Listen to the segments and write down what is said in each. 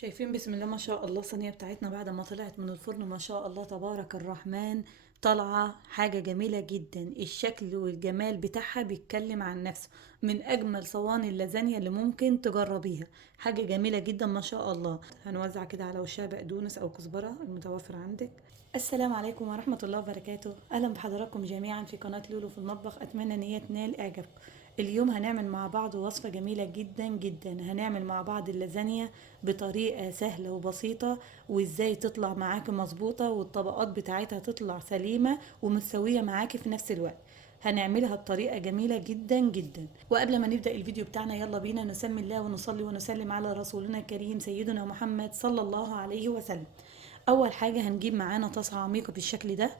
شايفين بسم الله ما شاء الله الصينية بتاعتنا بعد ما طلعت من الفرن ما شاء الله تبارك الرحمن. طالعة حاجة جميلة جدا، الشكل والجمال بتاعها بيتكلم عن نفسه. من أجمل صواني اللازانيا اللي ممكن تجربيها. حاجة جميلة جدا ما شاء الله. هنوزع كده على وشها بقدونس أو كزبرة المتوفر عندك. السلام عليكم ورحمة الله وبركاته، أهلا بحضراتكم جميعا في قناة لولو في المطبخ. أتمنى أن هي تنال إعجابكم. اليوم هنعمل مع بعض وصفة جميلة جدا جدا. هنعمل مع بعض اللازانيا بطريقة سهلة وبسيطة، وإزاي تطلع معاكي مظبوطة والطبقات بتاعتها تطلع سليمة ومستوية معاكي في نفس الوقت. هنعملها بطريقة جميلة جدا جدا. وقبل ما نبدأ الفيديو بتاعنا يلا بينا نسمي الله ونصلي ونسلم على رسولنا الكريم سيدنا محمد صلى الله عليه وسلم. اول حاجة هنجيب معانا طاسة عميقة بالشكل ده،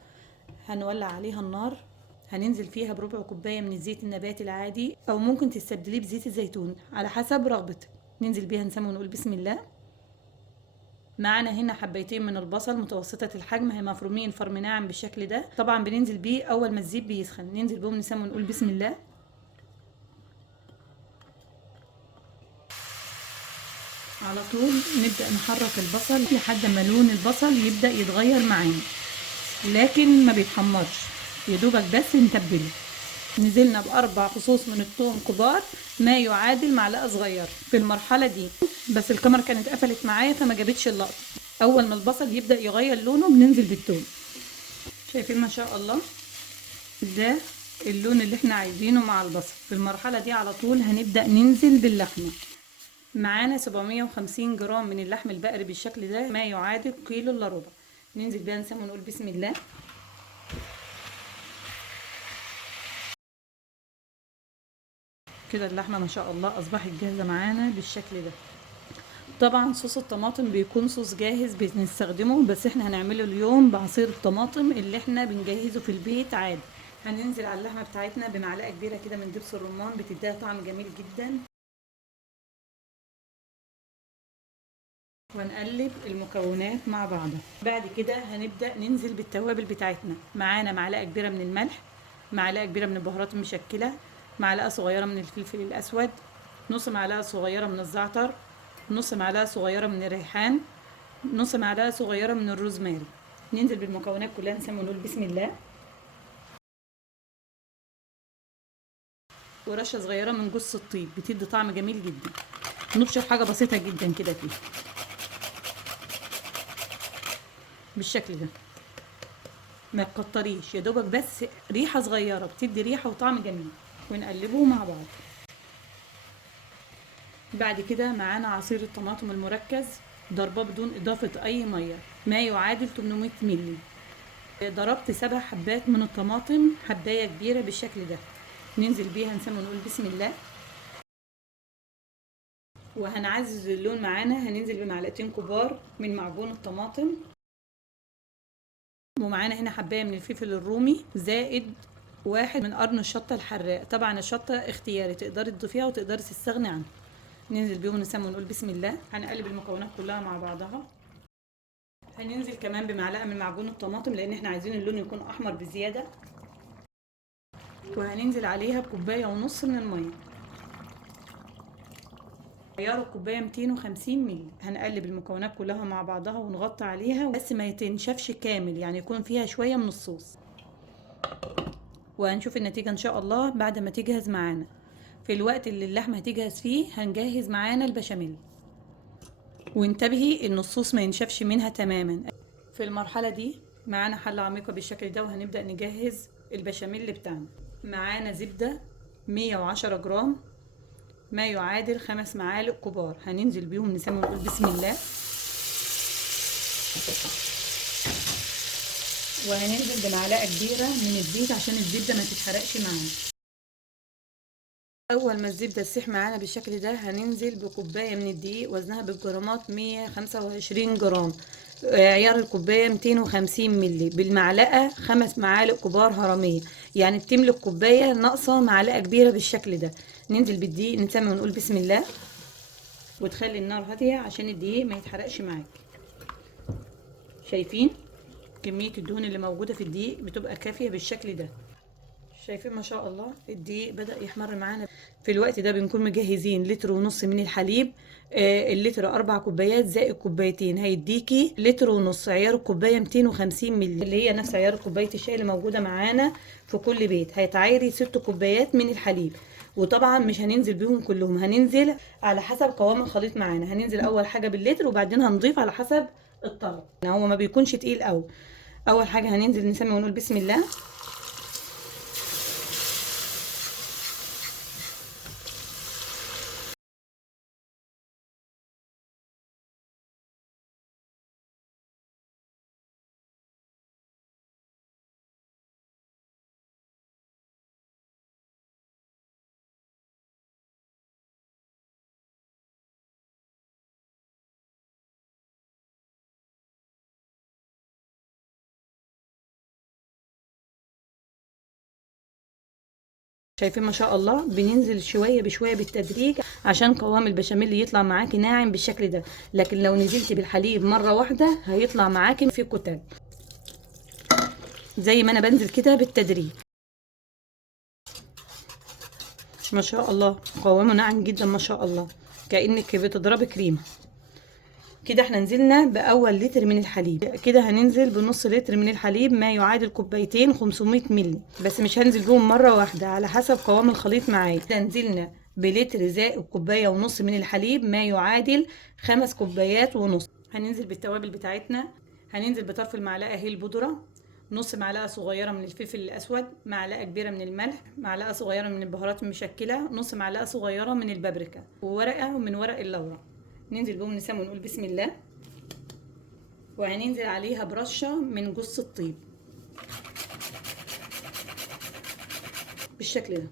هنولع عليها النار. هننزل فيها بربع كوباية من الزيت النباتي العادي، او ممكن تستبدليه بزيت الزيتون على حسب رغبتك. ننزل بيها نسمي ونقول بسم الله. معانا هنا حبيتين من البصل متوسطة الحجم، هي مفرومين فرم ناعم بالشكل ده. طبعا بننزل بيه اول ما الزيت بيسخن، ننزل بيهم نسمي ونقول بسم الله. على طول نبدأ نحرك البصل لحد ما لون البصل يبدأ يتغير معانا، لكن ما بيتحمرش، يدوبك بس نتبله. نزلنا بأربع فصوص من الثوم كبار، ما يعادل معلقة صغيرة في المرحلة دي. بس الكاميرا كانت قفلت معايا فما جابتش اللقطة. أول ما البصل يبدأ يغير لونه بننزل بالثوم. شايفين ما شاء الله، ده اللون اللي احنا عايزينه مع البصل. في المرحلة دي على طول هنبدأ ننزل باللحمة. معانا 750 جرام من اللحم البقري بالشكل ده، ما يعادل كيلو الا ربع. ننزل بيها نسمي ونقول بسم الله. كده اللحمة ما شاء الله أصبحت جاهزة معانا بالشكل ده. طبعا صوص الطماطم بيكون صوص جاهز بنستخدمه، بس احنا هنعمله اليوم بعصير الطماطم اللي احنا بنجهزه في البيت عادي. هننزل على اللحمة بتاعتنا بمعلقة كبيرة كده من دبس الرمان، بتديها طعم جميل جدا. ونقلب المكونات مع بعضها. بعد كده هنبدأ ننزل بالتوابل بتاعتنا. معانا معلقة كبيرة من الملح، معلقة كبيرة من البهارات المشكلة، معلقة صغيرة من الفلفل الأسود، نص معلقة صغيرة من الزعتر، نص معلقة صغيرة من الريحان، نص معلقة صغيرة من الروزماري. ننزل بالمكونات كلها نسمي ونقول بسم الله. ورشة صغيرة من جوز الطيب بتدي طعم جميل جدا. نبشر حاجة بسيطة جدا كده فيه بالشكل ده، ما تكتريش، يا دوبك بس ريحة صغيرة بتدي ريحة وطعم جميل. ونقلبه مع بعض. بعد كده معانا عصير الطماطم المركز، ضربه بدون إضافة أي مية، ما يعادل 800 مللي. ضربت 7 حبات من الطماطم، حباية كبيرة بالشكل ده. ننزل بيها نسمي ونقول بسم الله. وهنعزز اللون معانا، هننزل بمعلقتين كبار من معجون الطماطم. ومعانا هنا حباية من الفلفل الرومي، زائد واحد من قرن الشطة الحراق. طبعا الشطة اختياري، تقدري تضيفيها وتقدري تستغني عنها. ننزل بيهم نسمي ونقول بسم الله. هنقلب المكونات كلها مع بعضها. هننزل كمان بمعلقة من معجون الطماطم لان احنا عايزين اللون يكون احمر بزيادة. وهننزل عليها بكوباية ونص من المية، معيار الكوباية 250 مللي. هنقلب المكونات كلها مع بعضها ونغطي عليها بس ما يتنشفش كامل، يعني يكون فيها شوية من الصوص. وهنشوف النتيجة ان شاء الله بعد ما تجهز معانا. في الوقت اللي اللحمة هتجهز فيه هنجهز معانا البشاميل. وانتبهي ان الصوص ما ينشفش منها تماما. في المرحلة دي معانا حلة عميقة بالشكل ده، وهنبدأ نجهز البشاميل بتاعنا. معانا زبدة 110 جرام، ما يعادل 5 معالق كبار. هننزل بيهم نسمي ونقول بسم الله. وهننزل بمعلقة كبيرة من الزيت عشان الزبدة ما تتحرقش معانا. اول ما الزبده تسيح معانا بالشكل ده هننزل بكوبايه من الدقيق، وزنها بالجرامات 125 جرام. عيار الكوبايه 250 مللي. بالمعلقه 5 معالق كبار هرميه، يعني بتملك كوبايه ناقصه معلقه كبيره بالشكل ده. ننزل بالدقيق نسمي ونقول بسم الله. وتخلي النار هاديه عشان الدقيق ما يتحرقش معاك. شايفين كميه الدهون اللي موجوده في الدقيق بتبقى كافيه بالشكل ده. شايفين ما شاء الله الدقيق بدأ يحمر معانا. في الوقت ده بنكون مجهزين لتر ونص من الحليب. اللتر 4 كوبايات زائد كوبايتين هيديكي لتر ونص. عيار الكوباية 250 مللي، اللي هي نفس عيار كوباية الشاي اللي موجودة معانا في كل بيت. هيتعايري 6 كوبايات من الحليب. وطبعا مش هننزل بيهم كلهم، هننزل على حسب قوام الخليط معانا. هننزل اول حاجة باللتر وبعدين هنضيف على حسب الطلب. هو ما بيكونش تقيل قوي. اول حاجة هننزل نسمي ونقول بسم الله. شايفين ما شاء الله بننزل شويه بشويه بالتدريج عشان قوام البشاميل يطلع معاكي ناعم بالشكل ده. لكن لو نزلتي بالحليب مره واحده هيطلع معاكي في كتل. زي ما انا بنزل كده بالتدريج. ما شاء الله قوامه ناعم جدا ما شاء الله، كأنك بتضربي كريمه. كده احنا نزلنا باول لتر من الحليب. كده هننزل بنص لتر من الحليب، ما يعادل كوبايتين 500 مللي. بس مش هنزل بيهم مره واحده، على حسب قوام الخليط معايا. كده نزلنا بلتر زائد كوبايه ونص من الحليب، ما يعادل 5 كوبايات ونص. هننزل بالتوابل بتاعتنا. هننزل بطرف المعلقه هيل بودره، نص معلقه صغيره من الفلفل الاسود، معلقه كبيره من الملح، معلقه صغيره من البهارات المشكله، نص معلقه صغيره من البابريكا، وورقه من ورق اللورا. ننزل بهم نسمي ونقول بسم الله. وهننزل عليها برشة من جوز الطيب بالشكل ده.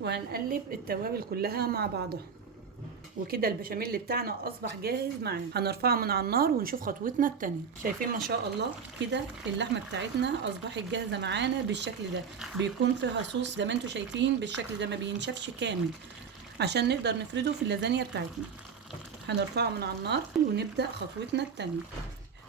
وهنقلب التوابل كلها مع بعضها. وكده البشاميل بتاعنا اصبح جاهز معانا. هنرفعه من على النار ونشوف خطوتنا التانية. شايفين ما شاء الله كده اللحمه بتاعتنا اصبحت جاهزه معانا بالشكل ده. بيكون فيها صوص زي ما انتم شايفين بالشكل ده، ما بينشفش كامل عشان نقدر نفرده في اللازانيا بتاعتنا. هنرفعه من على النار ونبدا خطوتنا التانية.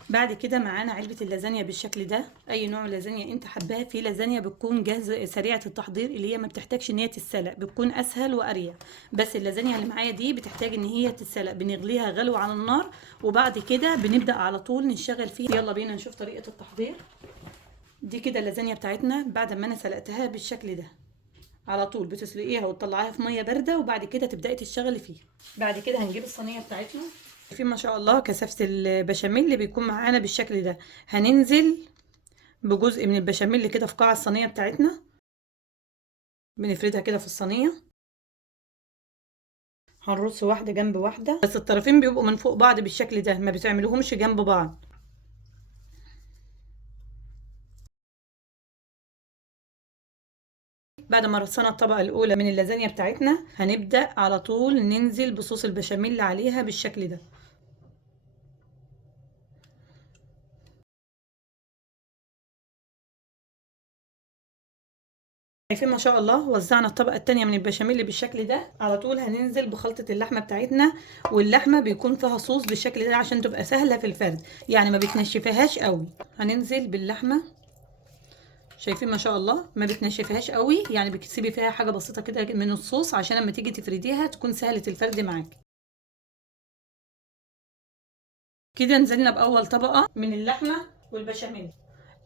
بعد كده معانا علبة اللازانيا بالشكل ده. اي نوع لازانيا انت حباها. في لازانيا بتكون جاهزة سريعة التحضير، اللي هي ما بتحتاجش ان هي تتسلق، بتكون اسهل واريح. بس اللازانيا اللي معايا دي بتحتاج ان هي تتسلق. بنغليها غلو على النار وبعد كده بنبدأ على طول نشتغل فيها. يلا بينا نشوف طريقة التحضير. دي كده اللازانيا بتاعتنا بعد ما انا سلقتها بالشكل ده. على طول بتسلقيها وتطلعيها في ميه بارده وبعد كده تبداي تشتغلي فيها. بعد كده هنجيب الصينيه بتاعتنا. في ما شاء الله كثافه البشاميل اللي بيكون معانا بالشكل ده. هننزل بجزء من البشاميل كده في قاع الصينيه بتاعتنا. بنفردها كده في الصينيه. هنرص واحده جنب واحده، بس الطرفين بيبقوا من فوق بعض بالشكل ده، ما بتعملوهمش جنب بعض. بعد ما رصينا الطبقه الاولى من اللازانيا بتاعتنا هنبدا على طول ننزل بصوص البشاميل عليها بالشكل ده. شايفين ما شاء الله وزعنا الطبقة التانية من البشاميل بالشكل ده. على طول هننزل بخلطة اللحمة بتاعتنا. واللحمة بيكون فيها صوص بالشكل ده عشان تبقى سهلة في الفرد، يعني ما بتنشفهاش قوي. هننزل باللحمة. شايفين ما شاء الله ما بتنشفهاش قوي، يعني بتسيبي فيها حاجة بسيطة كده من الصوص عشان لما تيجي تفرديها تكون سهلة الفرد معاك. كده نزلنا بأول طبقة من اللحمة والبشاميل.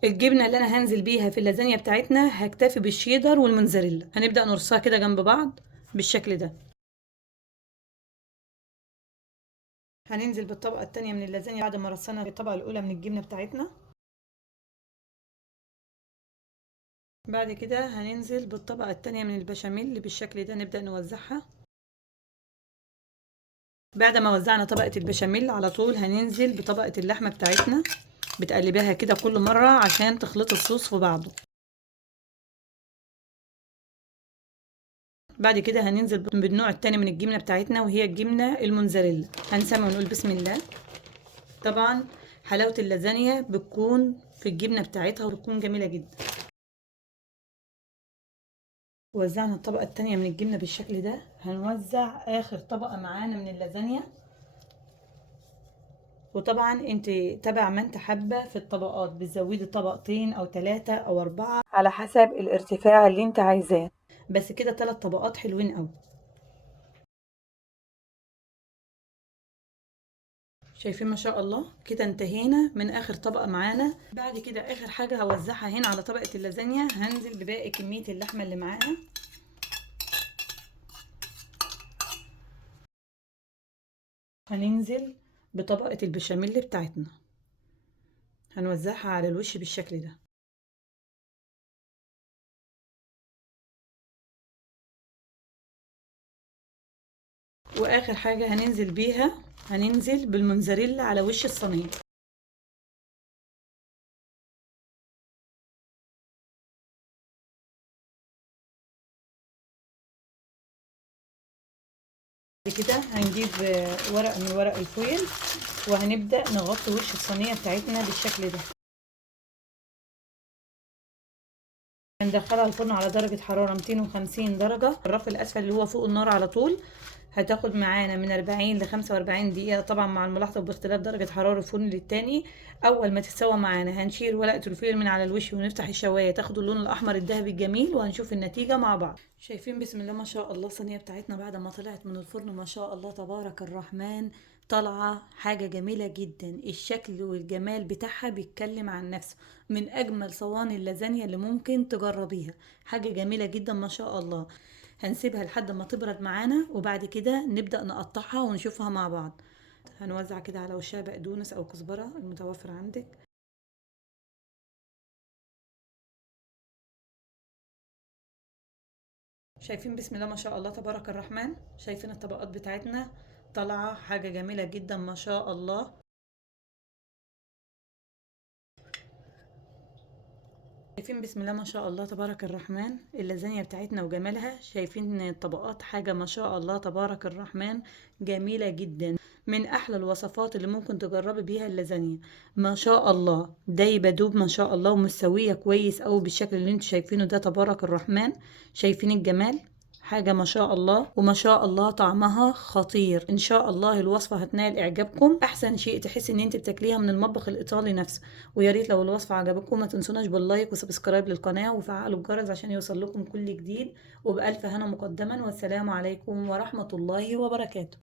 الجبنة اللي انا هنزل بيها في اللازانيا بتاعتنا هكتفي بالشيدر والموتزاريلا. هنبدأ نرصها كده جنب بعض بالشكل ده. هننزل بالطبقة التانية من اللازانيا بعد ما رصينا الطبقة الأولى من الجبنة بتاعتنا. بعد كده هننزل بالطبقة التانية من البشاميل بالشكل ده، نبدأ نوزعها. بعد ما وزعنا طبقة البشاميل على طول هننزل بطبقة اللحمة بتاعتنا. بتقلبيها كده كل مرة عشان تخلط الصوص في بعضه. بعد كده هننزل بالنوع التاني من الجبنة بتاعتنا وهي الجبنة الموتزاريلا. هنسمي ونقول بسم الله. طبعا حلاوة اللازانيا بتكون في الجبنة بتاعتها وبتكون جميلة جدا. وزعنا الطبقة التانية من الجبنة بالشكل ده. هنوزع آخر طبقة معانا من اللازانيا وطبعا انت تبع ما انت حابة في الطبقات بتزودي طبقتين او 3 او 4 على حسب الارتفاع اللي انت عايزاه. بس كده 3 طبقات حلوين قوي. شايفين ما شاء الله؟ كده انتهينا من اخر طبقة معانا. بعد كده اخر حاجة هوزعها هنا على طبقة اللازانيا، هنزل بباقي كمية اللحمة اللي معاها. هننزل بطبقة البشاميل بتاعتنا، هنوزعها على الوش بالشكل ده. واخر حاجة هننزل بيها، هننزل بالموتزاريلا على وش الصينية. بعد كده هنجيب ورق من ورق الفويل، وهنبدأ نغطي وش الصينية بتاعتنا بالشكل ده. هندخلها الفرن على درجة حرارة 250 درجة، الرف الأسفل اللي هو فوق النار على طول. هتاخد معانا من 40 ل 45 دقيقة، طبعا مع الملاحظة باختلاف درجة حرارة الفرن للتاني. أول ما تتسوى معانا هنشيل ورقة الفويل من على الوش ونفتح الشواية تاخد اللون الأحمر الذهبي الجميل، وهنشوف النتيجة مع بعض. شايفين بسم الله ما شاء الله الصينية بتاعتنا بعد ما طلعت من الفرن ما شاء الله تبارك الرحمن، طالعة حاجة جميلة جدا. الشكل والجمال بتاعها بيتكلم عن نفسه. من أجمل صواني اللازانيا اللي ممكن تجربيها، حاجة جميلة جدا ما شاء الله. هنسيبها لحد ما تبرد معانا، وبعد كده نبدأ نقطعها ونشوفها مع بعض. هنوزع كده على وشها بقدونس أو كزبرة المتوفر عندك. شايفين بسم الله ما شاء الله تبارك الرحمن؟ شايفين الطبقات بتاعتنا طالعة حاجة جميلة جدا ما شاء الله. شايفين بسم الله ما شاء الله تبارك الرحمن اللازانيا بتاعتنا وجمالها؟ شايفين الطبقات حاجة ما شاء الله تبارك الرحمن، جميلة جدا. من احلى الوصفات اللي ممكن تجربي بيها اللازانيا ما شاء الله. دايبة دوب ما شاء الله ومستوية كويس اوي بالشكل اللي انتوا شايفينه ده تبارك الرحمن. شايفين الجمال؟ حاجة ما شاء الله، وما شاء الله طعمها خطير. ان شاء الله الوصفة هتنال اعجابكم. احسن شيء تحس ان انت بتاكليها من المطبخ الايطالي نفسه. ويا ريت لو الوصفة عجبتكم ما تنسوناش باللايك وسبسكرايب للقناة وفعلوا الجرس عشان يوصل لكم كل جديد. وبألف هنا مقدما، والسلام عليكم ورحمة الله وبركاته.